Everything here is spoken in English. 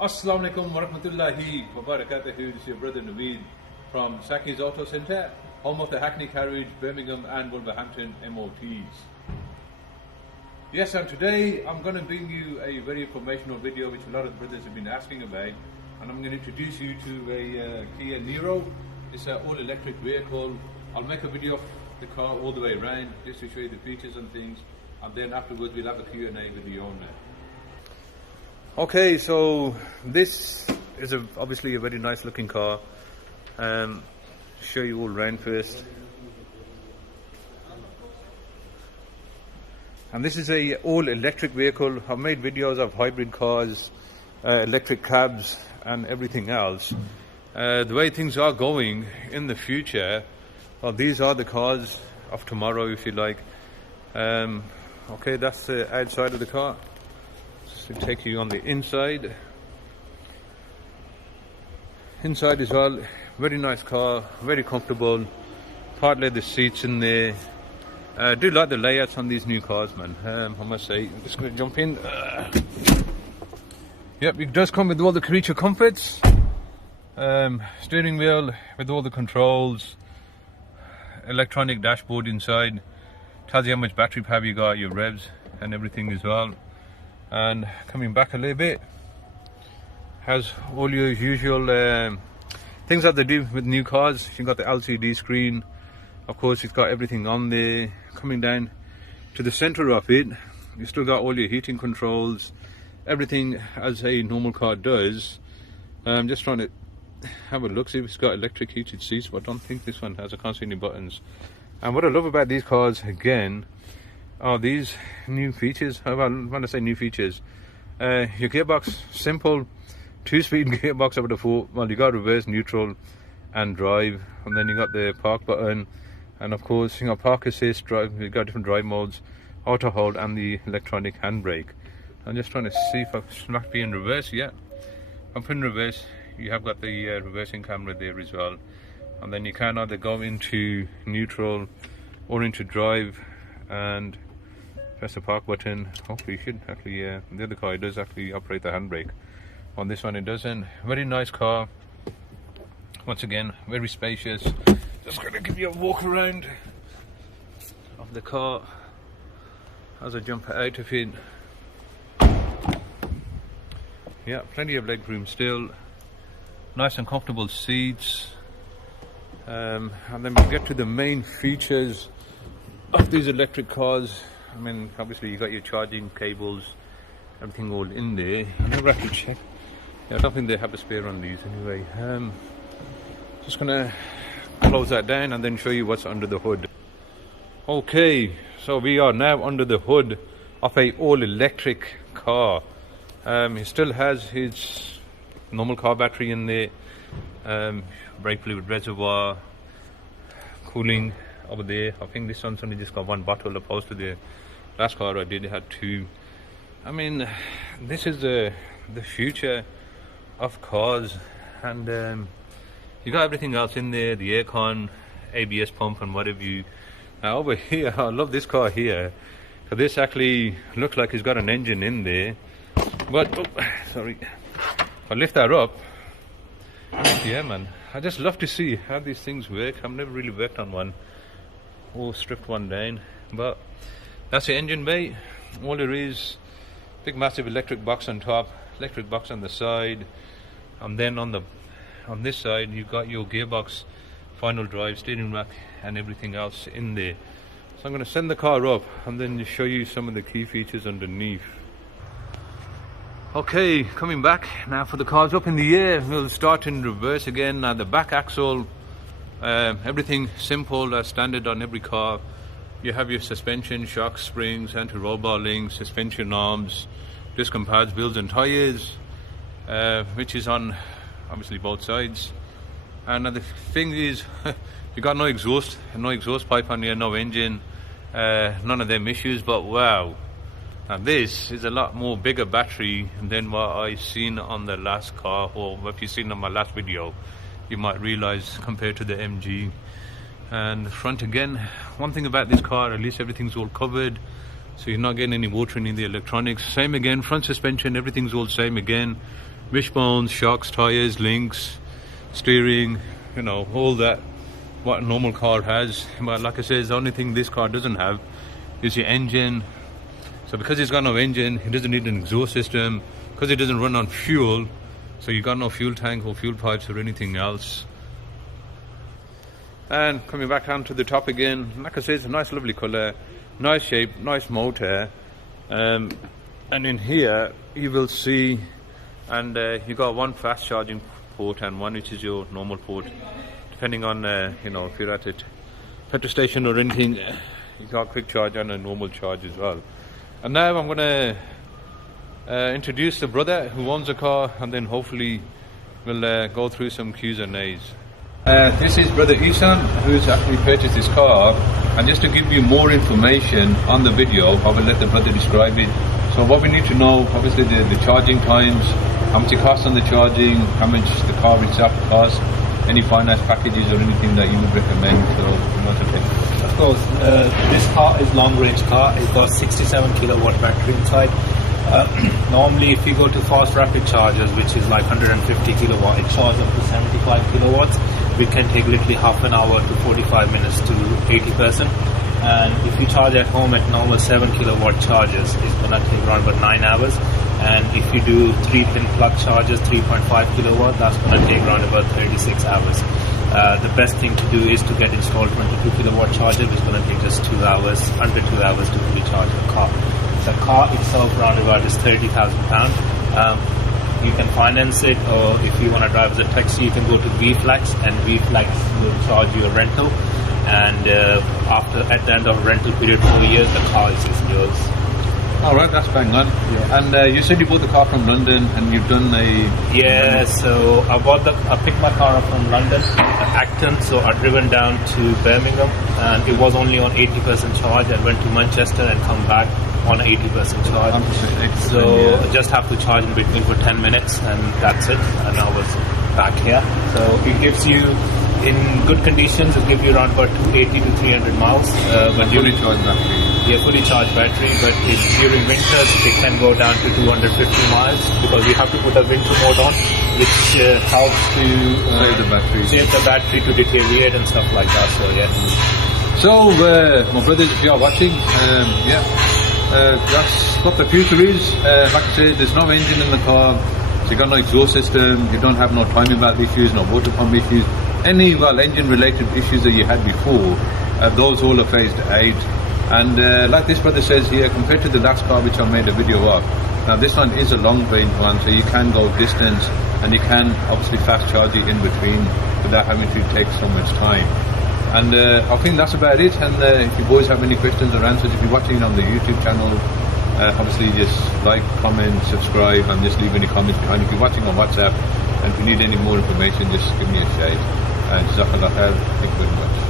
Assalamu alaikum wa rahmatullahi wa barakatuhu. This is your brother Navid from Sakis Auto Centre, home of the Hackney Carriage, Birmingham and Wolverhampton M.O.Ts. Yes, and today I'm going to bring you a very informational video which a lot of brothers have been asking about, and I'm going to introduce you to a Kia Niro. It's an all-electric vehicle. I'll make a video of the car all the way around just to show you the features and things, and then afterwards we'll have a Q&A with the owner. Okay, so this is obviously a very nice looking car. Show you all around first. And this is a all electric vehicle. I've made videos of hybrid cars, electric cabs and everything else. The way things are going in the future, well, these are the cars of tomorrow, if you like. Okay, that's the outside of the car. So take you on the inside. Inside as well, very nice car, very comfortable. Part leather seats in there. I do like the layouts on these new cars, man. I must say. I'm just going to jump in. Yep, it does come with all the creature comforts. Steering wheel with all the controls. Electronic dashboard inside. Tells you how much battery power you got, your revs and everything as well. And coming back a little bit, has all your usual things that they do with new cars. You've got the LCD screen, of course it's got everything on there. Coming down to the center of it, you still got all your heating controls, everything as a normal car does. I'm just trying to have a look, see if it's got electric heated seats, but I don't think this one has. I can't see any buttons. And what I love about these cars again are these new features. When I say new features, your gearbox, simple 2-speed gearbox over the 4. Well, you got reverse, neutral and drive, and then you got the park button, and of course you got park assist, drive. You got different drive modes, auto hold and the electronic handbrake. I'm just trying to see if I've smacked me in reverse. Yeah, I'm putting reverse. You have got the reversing camera there as well, and then you can either go into neutral or into drive and press the park button. Hopefully you should actually, the other car does actually operate the handbrake. On this one it doesn't. Very nice car. Once again, very spacious. Just going to give you a walk around of the car as I jump out of it. Yeah, plenty of leg room still. Nice and comfortable seats. And then we get to the main features of these electric cars. I mean, obviously you got your charging cables, everything all in there. I never have to check. Yeah, I don't think they have a spare on these anyway. Just gonna close that down and then show you what's under the hood. Okay, so we are now under the hood of a all-electric car. It still has his normal car battery in there, brake fluid reservoir, cooling over there. I think this one's only just got one bottle opposed to the last car I did, it had 2. I mean, this is the future of cars, and you got everything else in there, the aircon, ABS pump and whatever you. Now over here, I love this car here, because this actually looks like it's got an engine in there, but sorry, if I lift that up, yeah man, I just love to see how these things work. I've never really worked on one or stripped one down, but that's the engine bay. All there is, big massive electric box on top, electric box on the side, and then on this side you've got your gearbox, final drive, steering rack and everything else in there. So I'm going to send the car up and then show you some of the key features underneath. Okay, coming back now for the cars up in the air. We'll start in reverse again. Now the back axle, everything simple as standard on every car. You have your suspension, shocks, springs, anti-roll bar links, suspension arms, disc and pads, wheels and tyres, which is on obviously both sides. And the thing is, you got no exhaust pipe on here, no engine, none of them issues. But wow, now this is a lot more bigger battery than what I seen on the last car, or what you've seen on my last video. You might realize compared to the MG. And the front again, one thing about this car, at least everything's all covered, so you're not getting any water in the electronics. Same again, front suspension, everything's all same again. wishbones, shocks, tires, links, steering, you know, all that what a normal car has. But like I said, the only thing this car doesn't have is your engine. So because it's got no engine, it doesn't need an exhaust system, because it doesn't run on fuel, so you got no fuel tank or fuel pipes or anything else. And coming back onto the top again, like I said, it's a nice lovely colour, nice shape, nice motor. And in here you will see, and you got one fast charging port and one which is your normal port, depending on you know, if you're at a petrol station or anything, you got quick charge and a normal charge as well. And now I'm going to introduce the brother who owns the car, and then hopefully we'll go through some Q's and A's. This is brother Isan, who's actually purchased this car, and just to give you more information on the video, I will let the brother describe it. So what we need to know, obviously the charging times, how much it costs on the charging, how much the car itself costs, any finance packages or anything that you would recommend. So you know, okay. Of course, this car is long range car. It's got 67 kilowatt battery inside. Normally if you go to fast rapid chargers, which is like 150 kilowatt, it charges up to 75 kilowatts. We can take literally half an hour to 45 minutes to 80%. And if you charge at home at normal 7 kilowatt chargers, it's going to take around about 9 hours. And if you do 3 pin plug chargers, 3.5 kilowatt, that's going to take around about 36 hours. The best thing to do is to get installed 22 kilowatt charger, which is going to take just 2 hours, under 2 hours to fully charge the car. The car itself around about is £30,000. You can finance it, or if you want to drive as a taxi, you can go to VFlex, and VFlex will charge you a rental. And at the end of rental period, 4 years, the car is yours. All right, that's bang on. Yeah. And you said you bought the car from London, and you've done a... Yeah, so I picked my car up from London, Acton, so I've driven down to Birmingham, and it was only on 80% charge. I went to Manchester and come back on 80% charge. 100%, so yeah. I just have to charge in between for 10 minutes, and that's it. And I was back here. So it gives you, in good conditions, it gives you around about 280 to 300 miles. Fully charged battery. Yeah, fully charged battery, but during winters it can go down to 250 miles, because we have to put a winter mode on, which helps to save the battery to deteriorate and stuff like that. So yeah. So my brothers, if you are watching, that's what the future is. Like I said, there's no engine in the car, so you got no exhaust system, you don't have no timing belt issues, no water pump issues, any engine related issues that you had before, those all are phased out. And like this brother says here, compared to the last car which I made a video of, now this one is a long range one, so you can go distance, and you can obviously fast charge it in between without having to take so much time. And I think that's about it. And if you boys have any questions or answers, if you're watching on the YouTube channel, obviously just like, comment, subscribe, and just leave any comments behind. If you're watching on WhatsApp and if you need any more information, just give me a shout. And Jazakallah khair. Thank you very much.